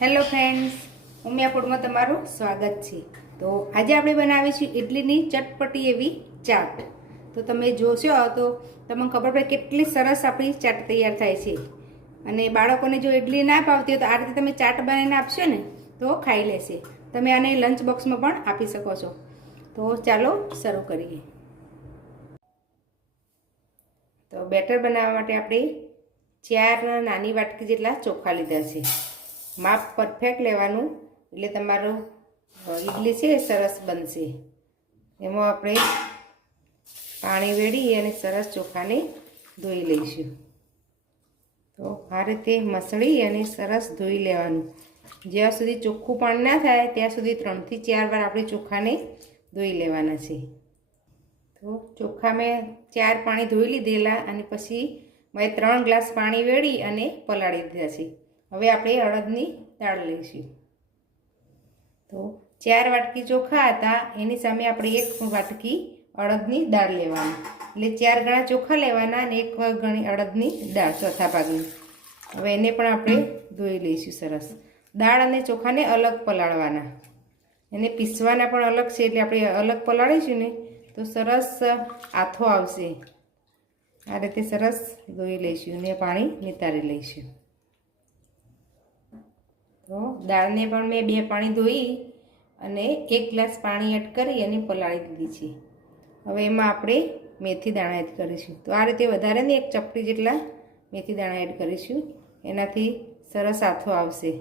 Hello friends, Umiya ફૂડમાં તમારું સ્વાગત છે। તો આજે આપણે બનાવીશું ઇડલીની ચટપટી એવી ચાટ। તો તમે જોશો તો તમને ખબર પડે કેટલી સરસ આપણી ચાટ તૈયાર થાય છે। અને બાળકોને જો ઇડલી ના ભાવતી હોય તો આ રીતે તમે ચાટ બનાવીને આપશો ને તો ખાઈ લેશે। તમે આને લંચ બોક્સમાં પણ આપી શકો છો। તો ચાલો શરૂ કરીએ। તો બેટર બનાવવા માટે આપણે 4 નાની વાટકી જેટલા ચોખા લીધા છે। માપ પરફેક્ટ લેવાનું એટલે તમારું ઇડલી છે સરસ બનશે। એમાં આપણે પાણી વેડી અને સરસ ચોખાને ધોઈ લઈશું। તો આ રીતે મસળી અને સરસ ધોઈ લેવાનું। જ્યાં સુધી ચોખ્ખું પાણી ના થાય ત્યાં સુધી 3 થી 4 વાર આપણે ચોખાને ધોઈ લેવાના છે। તો ચોખા મેં 4 પાણી ધોઈ લીધેલા અને પછી મેં 3 ગ્લાસ પાણી વેડી અને પલાળી દીધા છે। હવે આપણે અડદની દાળ લઈશું। તો 4 વાટકી ચોખા હતા એની સામે આપણે 1 વાટકી અડદની દાળ લેવાની। એટલે 4 ગણા ચોખા લેવાના અને 1 ગણી અડદની દાળ ચોથા ભાગની। હવે એને પણ આપણે ધોઈ લઈશું સરસ। દાળ અને ચોખાને અલગ પલાળવાના, એને પીસવાના પણ અલગ છે। એટલે આપણે અલગ પલાળીશું ને તો સરસ આથો આવશે। આ રીતે સરસ ધોઈ લઈશું અને પાણી નિતારી લઈશું। તો દાળને પણ મેં 2 પાણી ધોઈ અને 1 ગ્લાસ પાણી એડ કરી અને પલાળી દીધી છે। હવે એમાં આપણે મેથી દાણા એડ કરીશું। તો આ રીતે વધારે ને 1 ચપટી જેટલા મેથી દાણા એડ કરીશું, એનાથી સરસ આથો આવશે।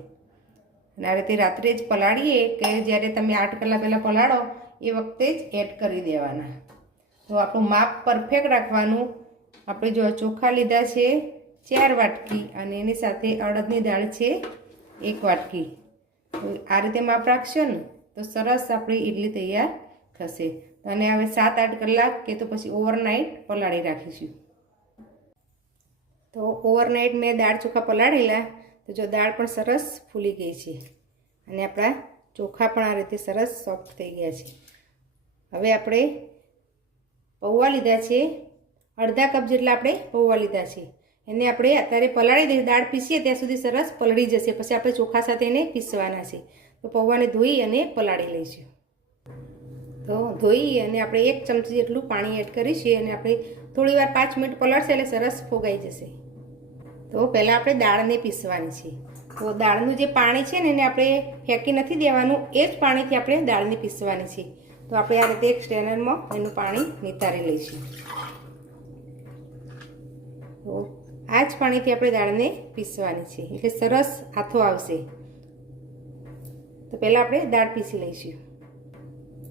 અને આ રીતે રાત્રે જ પલાળીએ કે જ્યારે તમે 8 કલાક પહેલાં પલાળો એ વખતે જ એડ કરી દેવાના। તો આપણું માપ પરફેક્ટ રાખવાનું। આપણે જો ચોખા લીધા છે 4 વાટકી અને એની સાથે અડદની દાળ છે 1 વાટકી। તો આ રીતે માપ રાખશો ને તો સરસ આપણી ઇડલી તૈયાર થશે। અને હવે 7-8 કલાક કે તો પછી ઓવરનાઇટ પલાળી રાખીશું। તો ઓવરનાઇટ મેં દાળ ચોખા પલાળેલા, તો જો દાળ પણ સરસ ફૂલી ગઈ છે અને આપણા ચોખા પણ આ રીતે સરસ સોફ્ટ થઈ ગયા છે। હવે આપણે પૌવા લીધા છે, અડધા કપ જેટલા આપણે પૌવા લીધા છે। એને આપણે અત્યારે પલાળી દઈએ, દાળ પીસીએ ત્યાં સુધી સરસ પલળી જશે, પછી આપણે ચોખા સાથે એને પીસવાના છે। તો પૌવાને ધોઈ અને પલાળી લઈશું। તો ધોઈ અને આપણે 1 ચમચી જેટલું પાણી એડ કરીશું અને આપણે થોડી વાર 5 મિનિટ પલાળશે એટલે સરસ ફોગાઈ જશે। તો પહેલાં આપણે દાળને પીસવાની છે। તો દાળનું જે પાણી છે ને એને આપણે ફેંકી નથી દેવાનું, એ જ પાણીથી આપણે દાળને પીસવાની છે। તો આપણે આ રીતે એક સ્ટ્રેનરમાં એનું પાણી નિતારી લઈશું। તો આ જ પાણીથી આપણે દાળને પીસવાની છે એટલે સરસ આથો આવશે। તો પહેલાં આપણે દાળ પીસી લઈશું।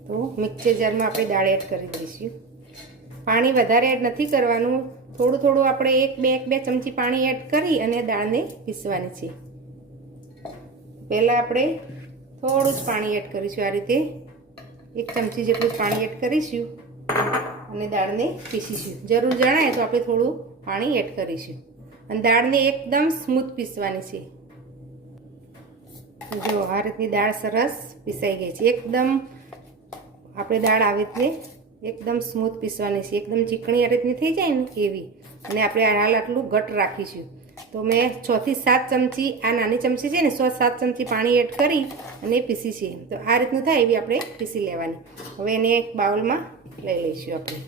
તો મિક્સર જારમાં આપણે દાળ એડ કરી દઈશું। પાણી વધારે એડ નથી કરવાનું, થોડું થોડું આપણે 1-2 ચમચી પાણી એડ કરી અને દાળને પીસવાની છે। પહેલાં આપણે થોડું જ પાણી એડ કરીશું, આ રીતે 1 ચમચી જેટલું પાણી એડ કરીશું અને દાળને પીસીશું। જરૂર જણાય તો આપણે થોડું પાણી એડ કરીશું અને દાળને એકદમ સ્મૂથ પીસવાની છે। જો આ રીતની દાળ સરસ પીસાઈ ગઈ છે। એકદમ આપણે દાળ આવી રીતે એકદમ સ્મૂથ પીસવાની છે, એકદમ ચીકણી આ રીતની થઈ જાય ને એવી। અને આપણે હાલ આટલું ઘટ રાખીશું। તો મેં 6 થી 7 ચમચી, આ નાની ચમચી છે ને 6-7 ચમચી પાણી એડ કરી અને પીસી છે। તો આ રીતનું થાય એવી આપણે પીસી લેવાની। હવે એને એક બાઉલમાં લઈ લઈશું આપણે।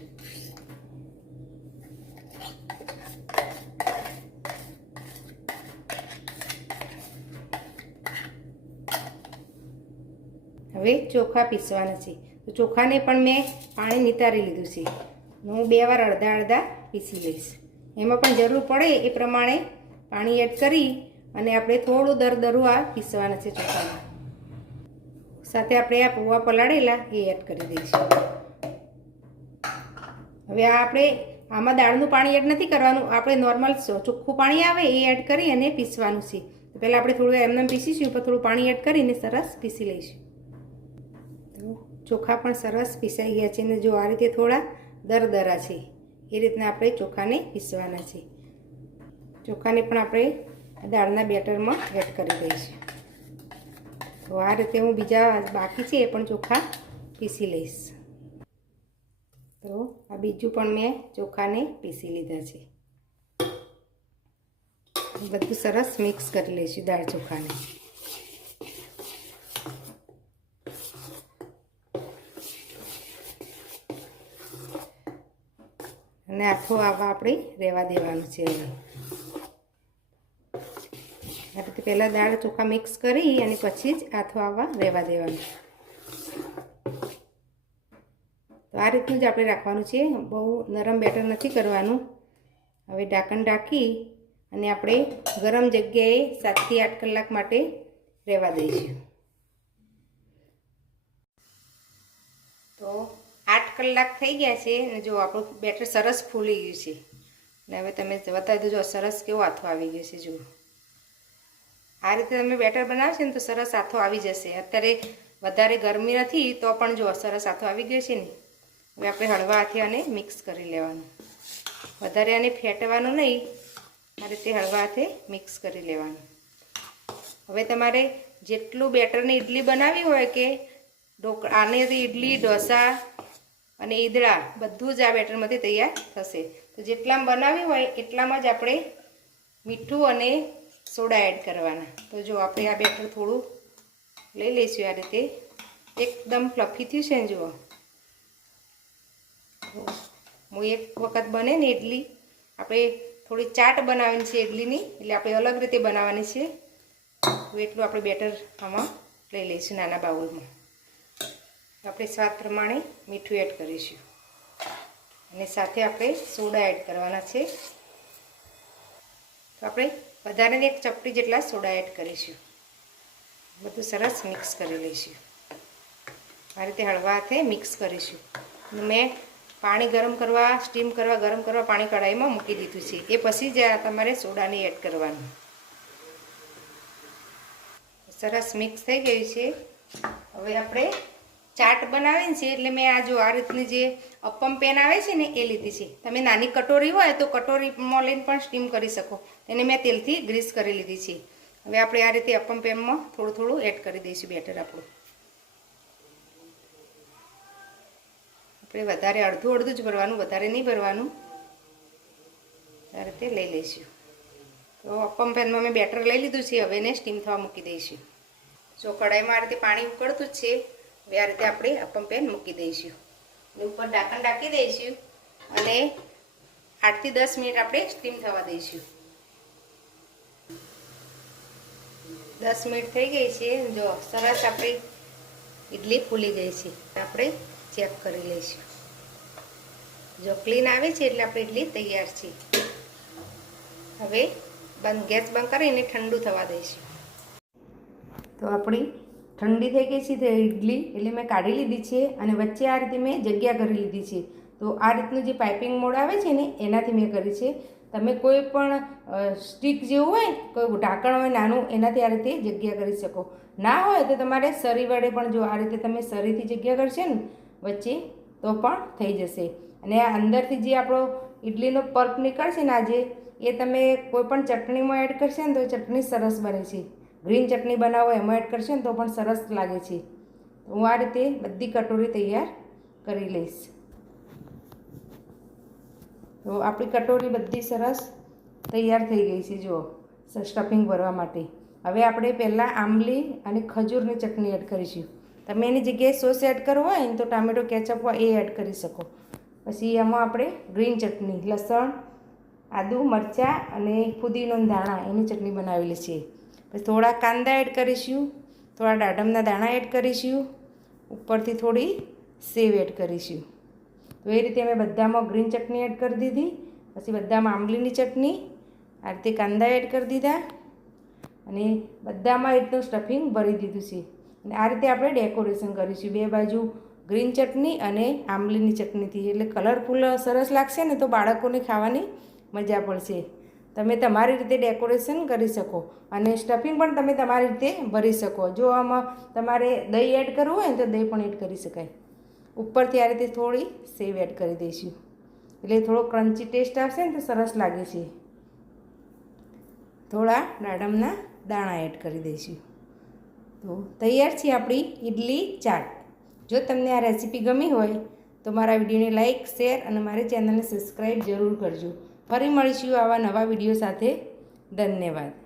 હવે ચોખા પીસવાના છે। તો ચોખાને પણ મેં પાણી નિતારી લીધું છે। હું 2 વાર અડધા પીસી લઈશ। એમાં પણ જરૂર પડે એ પ્રમાણે પાણી એડ કરી અને આપણે થોડું દરદરું આ પીસવાના છે ચોખાને। સાથે આપણે આ પૌવા પલાળેલા એ એડ કરી દઈશું। હવે આપણે આમાં દાળનું પાણી એડ નથી કરવાનું, આપણે નોર્મલ ચોખ્ખું પાણી આવે એ એડ કરી અને પીસવાનું છે। તો પહેલાં આપણે થોડું એમને પીસીશું, પણ થોડું પાણી એડ કરીને સરસ પીસી લઈશું। ચોખા પણ સરસ પીસાઈ ગયા છે અને જો આ રીતે થોડા દરદરા છે એ રીતના આપણે ચોખાને પીસવાના છે। ચોખાને પણ આપણે દાળના બેટરમાં એડ કરી દઈશું। તો આ રીતે હું બીજા બાકી છે એ પણ ચોખા પીસી લઈશ। તો આ બીજું પણ મેં ચોખાને પીસી લીધા છે। બધું સરસ મિક્સ કરી લઈશું દાળ ચોખાને। અને આથો આવવા આપણે રહેવા દેવાનું છે. આ રીતે પહેલાં દાળ ચોખા મિક્સ કરી અને પછી જ આથો આવવા રહેવા દેવાનું. તો આ રીતનું જ આપણે રાખવાનું છે, બહુ નરમ બેટર નથી કરવાનું. હવે ઢાંકણ ઢાંકી અને આપણે ગરમ જગ્યાએ 7 થી 8 કલાક માટે રહેવા દઈશું. તો 8 કલાક થઈ ગયા છે અને જો આપણું બેટર સરસ ફૂલી ગયું છે. અને હવે તમે બતાવી દો સરસ કેવો આથો આવી ગયો છે. જુઓ આ રીતે તમે બેટર બનાવશો ને તો સરસ આથો આવી જશે. અત્યારે વધારે ગરમી નથી તો પણ જો સરસ આથો આવી ગયો છે ને. હવે આપણે હળવા હાથે આને મિક્સ કરી લેવાનું. વધારે આને ફેટવાનું નહીં, આ રીતે હળવા હાથે મિક્સ કરી લેવાનું. હવે તમારે જેટલું બેટરની ઇડલી બનાવી હોય કે આનેથી ઇડલી, ઢોસા અને ઈદડા બધું જ આ બેટરમાંથી તૈયાર થશે. તો જેટલામાં બનાવી હોય એટલામાં જ આપણે મીઠું અને સોડા એડ કરવાના. તો જો આપણે આ બેટર થોડું લઈ લઈશું. આ રીતે એકદમ ફ્લફી થયું છે ને. જુઓ હું એક વખત બને ને ઇડલી, આપણે થોડી ચાટ બનાવવાની છે ઇડલીની, એટલે આપણે અલગ રીતે બનાવવાની છે. તો એટલું આપણે બેટર આમાં લઈ લઈશું નાના બાઉલમાં. આપણે સ્વાદ પ્રમાણે મીઠું એડ કરીશું અને સાથે આપણે સોડા એડ કરવાના છે. તો આપણે વધારેને 1 ચપટી જેટલા સોડા એડ કરીશું. બધું સરસ મિક્સ કરી લઈશું. આ રીતે હળવા હાથે મિક્સ કરીશું. મેં પાણી ગરમ કરવા, સ્ટીમ કરવા, ગરમ કરવા પાણી કઢાઈમાં મૂકી દીધું છે. એ પછી જ તમારે સોડાની એડ કરવાનું. સરસ મિક્સ થઈ ગયું છે. હવે આપણે ચાટ બનાવીને છે એટલે મેં આ જો આ રીતની જે અપમ પેન આવે છે ને એ લીધી છે. તમે નાની કટોરી હોય તો કટોરીમાં લઈને પણ સ્ટીમ કરી શકો. એને મેં તેલથી ગ્રીસ કરી લીધી છે. હવે આપણે આ રીતે અપમ પેનમાં થોડું થોડું એડ કરી દઈશું બેટર આપણું. આપણે વધારે અડધું જ ભરવાનું, વધારે નહીં ભરવાનું. આ રીતે લઈ લઈશું. તો અપમ પેનમાં મેં બેટર લઈ લીધું છે. હવે એને સ્ટીમ થવા મૂકી દઈશું. જો કઢાઈમાં આ રીતે પાણી ઉકળતું જ છે. હવે આ રીતે આપણે અપમ પેન મૂકી દઈશું. ઉપર ઢાંકણ ઢાંકી દઈશું અને 8 થી 10 મિનિટ આપણે સ્ટીમ થવા દઈશું. 10 મિનિટ થઈ ગઈ છે. જો સરસ આપણી ઇડલી ફૂલી ગઈ છે. આપણે ચેક કરી લઈશું. જો ક્લીન આવી છે એટલે આપણી ઇડલી તૈયાર છે. હવે ગેસ બંધ કરીને ઠંડુ થવા દઈશું. તો આપણી ઠંડી થઈ ગઈ છે તે ઇડલી એટલે મેં કાઢી લીધી છે અને વચ્ચે આ રીતે મેં જગ્યા કરી લીધી છે. તો આ રીતનું જે પાઇપિંગ મોડ આવે છે ને એનાથી મેં કરી છે. તમે કોઈ પણ સ્ટીક જેવું હોય, કોઈ ઢાંકણ હોય નાનું, એનાથી આ રીતે જગ્યા કરી શકો. ના હોય તો તમારે સરી વડે પણ જો આ રીતે તમે સરીથી જગ્યા કરશો ને વચ્ચે તો પણ થઈ જશે. અને આ અંદરથી જે આપણો ઇડલીનો પલ્પ નીકળશે ને આજે એ તમે કોઈ પણ ચટણીમાં એડ કરશે ને તો ચટણી સરસ બને છે. ગ્રીન ચટણી બનાવો એમાં એડ કરશે ને તો પણ સરસ લાગે છે. હું આ રીતે બધી કટોરી તૈયાર કરી લઈશ. તો આપણી કટોરી બધી સરસ તૈયાર થઈ ગઈ છે. જુઓ સ્ટફિંગ ભરવા માટે. હવે આપણે પહેલાં આંબલી અને ખજૂરની ચટણી એડ કરીશું. તમે એની જગ્યાએ સોસ એડ કરવો હોય ને તો ટામેટો કેચઅપ હોય એ એડ કરી શકો. પછી એમાં આપણે ગ્રીન ચટણી, લસણ, આદુ, મરચાં અને ફુદીનો દાણા એની ચટણી બનાવેલી છે. પછી થોડા કાંદા એડ કરીશું, થોડા દાડમના દાણા એડ કરીશું, ઉપરથી થોડી સેવ એડ કરીશું. તો એ રીતે અમે બધામાં ગ્રીન ચટણી એડ કરી દીધી. પછી બધામાં આંબલીની ચટણી, આ રીતે કાંદા એડ કરી દીધા અને બધામાં એટલું સ્ટફિંગ ભરી દીધું છે. અને આ રીતે આપણે ડેકોરેશન કરીશું. બે બાજુ ગ્રીન ચટણી અને આંબલીની ચટણીથી, એટલે કલરફુલ સરસ લાગશે ને તો બાળકોને ખાવાની મજા પડશે. તમે તમારી રીતે ડેકોરેશન કરી શકો અને સ્ટફિંગ પણ તમે તમારી રીતે ભરી શકો. જો આમાં તમારે દહીં એડ કરવું હોય ને તો દહીં પણ એડ કરી શકાય. ઉપરથી આ રીતે થોડી સેવ એડ કરી દઈશું એટલે થોડો ક્રન્ચી ટેસ્ટ આવશે ને તો સરસ લાગે છે. થોડા દાડમના દાણા એડ કરી દઈશું. તો તૈયાર છે આપણી ઇડલી ચાટ. જો તમને આ રેસીપી ગમી હોય તો મારા વિડીયોને લાઇક, શેર અને મારી ચેનલને સબસ્ક્રાઈબ જરૂર કરજો. ફરી મળીશું આવા નવા વિડીયો સાથે. ધન્યવાદ.